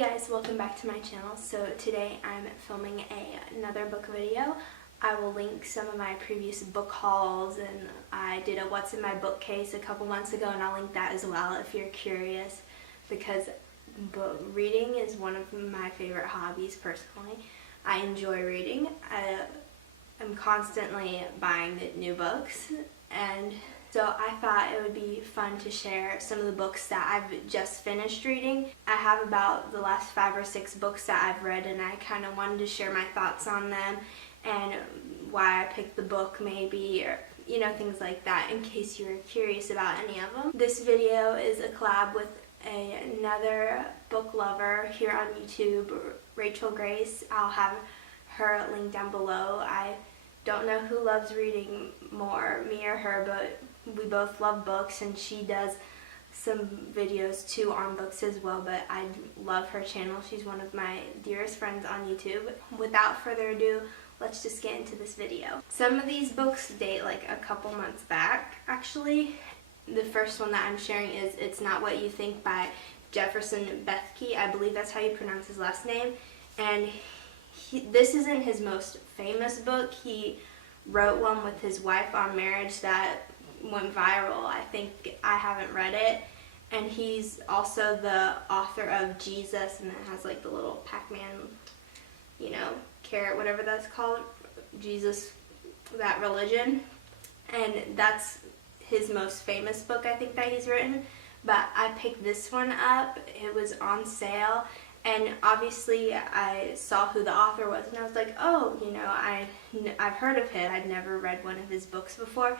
guys, welcome back to my channel. So today I'm filming another book video. I will link some of my previous book hauls, and I did a what's in my bookcase a couple months ago, and I'll link that as well if you're curious, because reading is one of my favorite hobbies personally. I enjoy reading. I'm constantly buying new books, and so I thought it would be fun to share some of the books that I've just finished reading. I have about the last 5 or 6 books that I've read, and I kind of wanted to share my thoughts on them and why I picked the book maybe, or things like that, in case you're curious about any of them. This video is a collab with another book lover here on YouTube, Rachel Grace. I'll have her link down below. I don't know who loves reading more, me or her, but we both love books, and she does some videos too on books as well, but I love her channel. She's one of my dearest friends on YouTube. Without further ado, let's just get into this video. Some of these books date like a couple months back, actually. The first one that I'm sharing is It's Not What You Think by Jefferson Bethke. I believe that's how you pronounce his last name. And this isn't his most famous book. He wrote one with his wife on marriage that went viral. I think I haven't read it. And he's also the author of Jesus, and it has like the little Pac-Man, carrot, whatever that's called, Jesus, that religion. And that's his most famous book, I think, that he's written. But I picked this one up. It was on sale, and obviously I saw who the author was, and I was like, oh, I've heard of him. I'd never read one of his books before,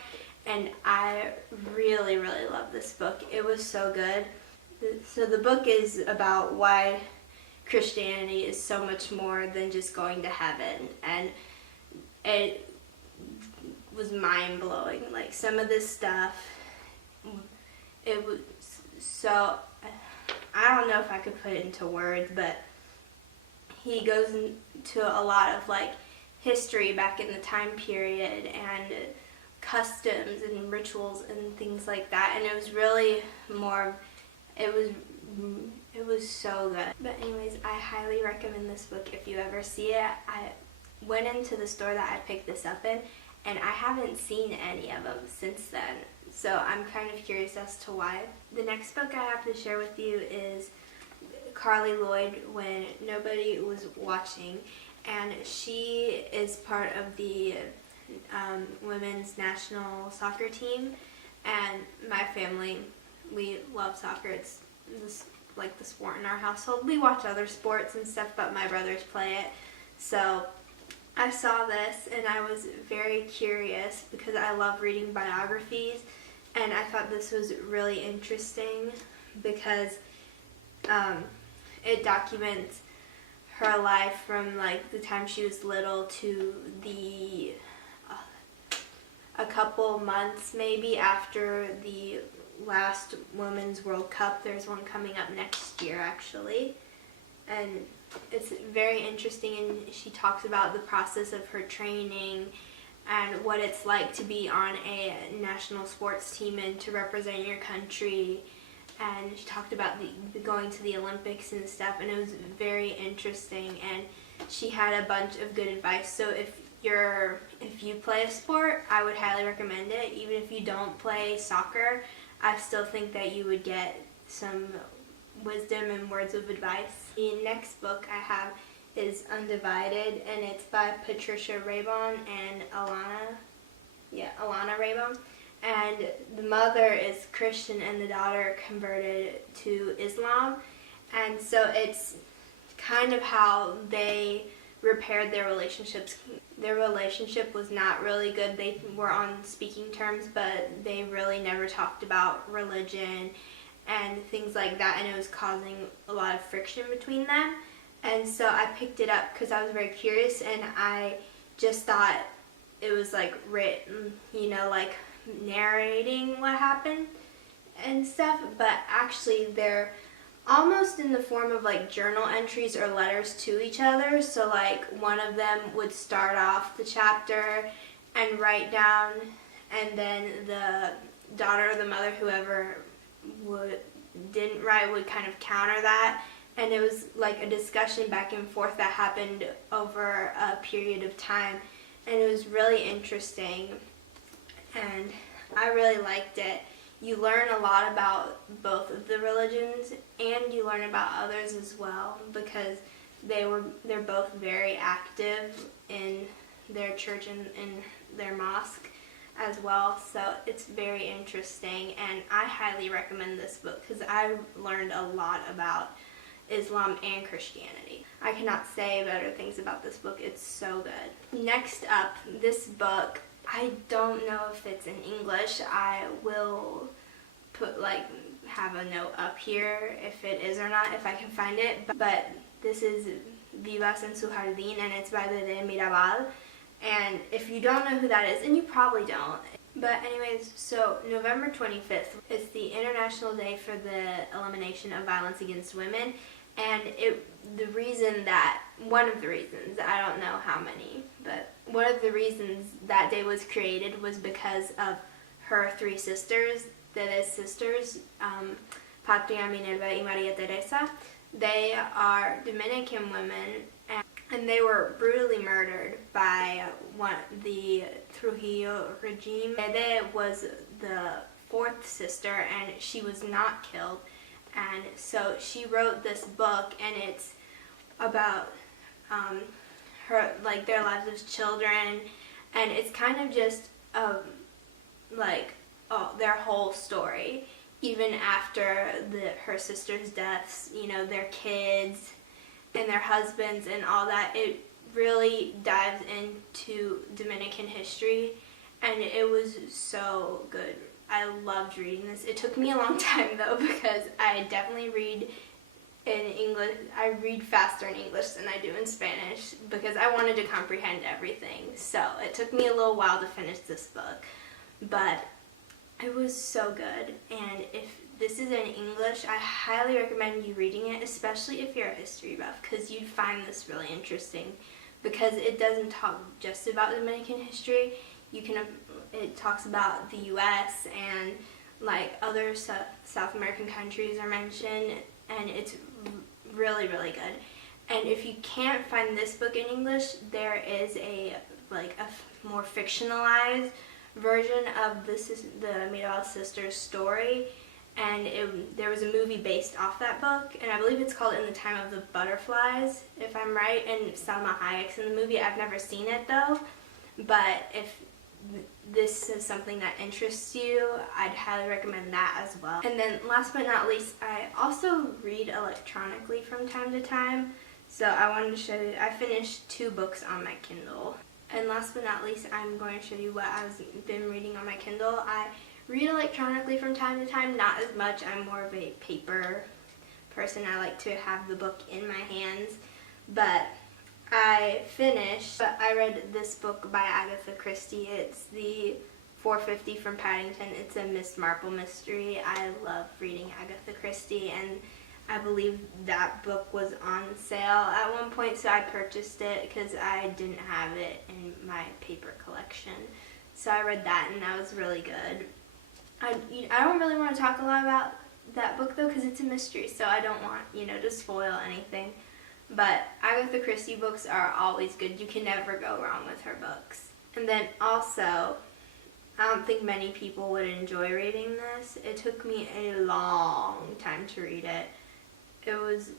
and I really, really love this book. It was so good. So the book is about why Christianity is so much more than just going to heaven, and it was mind-blowing. Like, some of this stuff, it was so, I don't know if I could put it into words, but he goes into a lot of like history back in the time period and customs and rituals and things like that, and it was really it was so good. But anyways, I highly recommend this book if you ever see it. I went into the store that I picked this up in, and I haven't seen any of them since then, so I'm kind of curious as to why. The next book I have to share with you is Carly Lloyd, When Nobody Was Watching, and she is part of the women's national soccer team, and my family, we love soccer. It's like the sport in our household. We watch other sports and stuff, but my brothers play it. So I saw this, and I was very curious because I love reading biographies, and I thought this was really interesting because it documents her life from like the time she was little to the a couple months maybe after the last Women's World Cup. There's one coming up next year, actually, and it's very interesting, and she talks about the process of her training and what it's like to be on a national sports team and to represent your country. And she talked about going to the Olympics and stuff, and it was very interesting, and she had a bunch of good advice. So if you play a sport, I would highly recommend it. Even if you don't play soccer, I still think that you would get some wisdom and words of advice. The next book I have is Undivided, and it's by Patricia Raybon and Alana Raybon. And the mother is Christian and the daughter converted to Islam, and so it's kind of how they repaired their relationships. Their relationship was not really good. They were on speaking terms, but they really never talked about religion and things like that, and it was causing a lot of friction between them. And so I picked it up because I was very curious, and I just thought it was like written, like narrating what happened and stuff, but actually they're almost in the form of like journal entries or letters to each other. So like one of them would start off the chapter and write down, and then the daughter or the mother, whoever didn't write, would kind of counter that, and it was like a discussion back and forth that happened over a period of time, and it was really interesting, and I really liked it. You learn a lot about both of the religions, and you learn about others as well, because they're both very active in their church and in their mosque as well. So it's very interesting, and I highly recommend this book because I learned a lot about Islam and Christianity. I cannot say better things about this book. It's so good. Next up, this book, I don't know if it's in English. I will have a note up here if it is or not, if I can find it. But this is Vivas en su Jardín, and it's by the de Mirabal. And if you don't know who that is, and you probably don't, but anyways, so November 25th is the International Day for the Elimination of Violence Against Women, and one of the reasons, I don't know how many, but one of the reasons that day was created was because of her three sisters, Patria, Minerva, and Maria Teresa. They are Dominican women, and they were brutally murdered by the Trujillo regime. They was the fourth sister, and she was not killed. And so she wrote this book, and it's about her, like, their lives as children, and it's kind of just their whole story, even after her sisters' deaths. You know, their kids and their husbands and all that. It really dives into Dominican history, and it was so good. I loved reading this. It took me a long time though, because I definitely read in English. I read faster in English than I do in Spanish because I wanted to comprehend everything. So it took me a little while to finish this book, but it was so good. And if this is in English, I highly recommend you reading it, especially if you're a history buff, because you'd find this really interesting, because it doesn't talk just about Dominican history. It talks about the U.S. and like other South American countries are mentioned, and it's really, really good. And if you can't find this book in English, there is a more fictionalized version of the Mirabal sisters' story, and there was a movie based off that book, and I believe it's called In the Time of the Butterflies, if I'm right, and Salma Hayek's in the movie. I've never seen it though, but if this is something that interests you, I'd highly recommend that as well. And then last but not least, I also read electronically from time to time, so I wanted to show you, I finished 2 books on my Kindle. And last but not least, I'm going to show you what I've been reading on my Kindle. I read electronically from time to time, not as much. I'm more of a paper person. I like to have the book in my hands. But I read this book by Agatha Christie. It's the 450 from Paddington. It's a Miss Marple mystery. I love reading Agatha Christie, and I believe that book was on sale at one point, so I purchased it because I didn't have it in my paper collection. So I read that, and that was really good. I don't really want to talk a lot about that book though, because it's a mystery, so I don't want to spoil anything. But Agatha Christie books are always good. You can never go wrong with her books. And then also, I don't think many people would enjoy reading this. It took me a long time to read it. It was,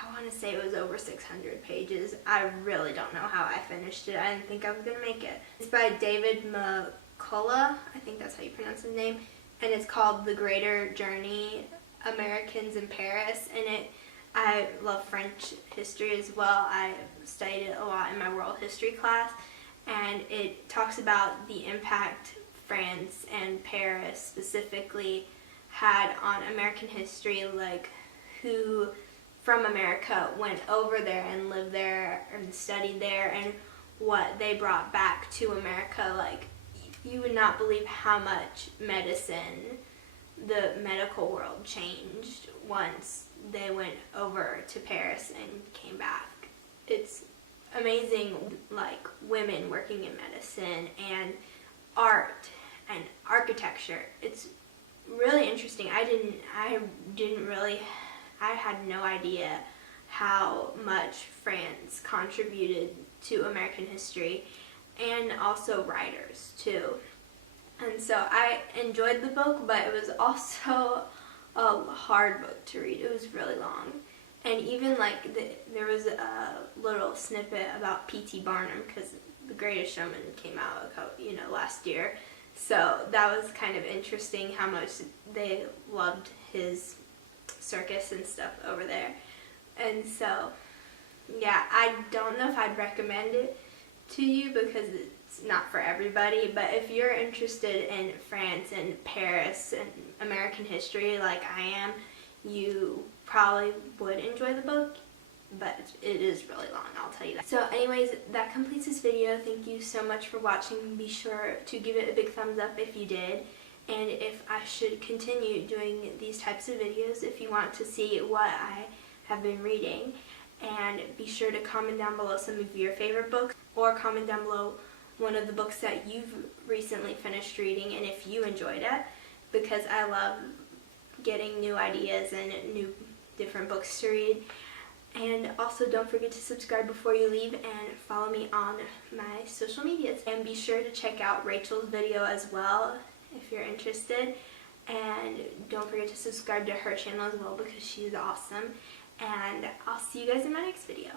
I want to say it was over 600 pages. I really don't know how I finished it. I didn't think I was going to make it. It's by David McCullough, I think that's how you pronounce his name, and it's called The Greater Journey, Americans in Paris. And I love French history as well. I studied it a lot in my world history class, and it talks about the impact France and Paris specifically had on American history, like who from America went over there and lived there and studied there, and what they brought back to America. Like, you would not believe how much medicine, the medical world changed once they went over to Paris and came back. It's amazing, like women working in medicine and art and architecture. It's really interesting. I had no idea how much France contributed to American history, and also writers too. And so I enjoyed the book, but it was also a hard book to read. It was really long. And even like there was a little snippet about P.T. Barnum, because The Greatest Showman came out last year. So that was kind of interesting how much they loved his circus and stuff over there. And so, yeah, I don't know if I'd recommend it to you because it's not for everybody, but if you're interested in France and Paris and American history like I am, you probably would enjoy the book, but it is really long, I'll tell you that. So anyways, that completes this video. Thank you so much for watching. Be sure to give it a big thumbs up if you did, and if I should continue doing these types of videos, if you want to see what I have been reading. And be sure to comment down below some of your favorite books, or comment down below one of the books that you've recently finished reading and if you enjoyed it, because I love getting new ideas and new different books to read. And also don't forget to subscribe before you leave and follow me on my social medias. And be sure to check out Rachel's video as well if you're interested. And don't forget to subscribe to her channel as well because she's awesome. And I'll see you guys in my next video.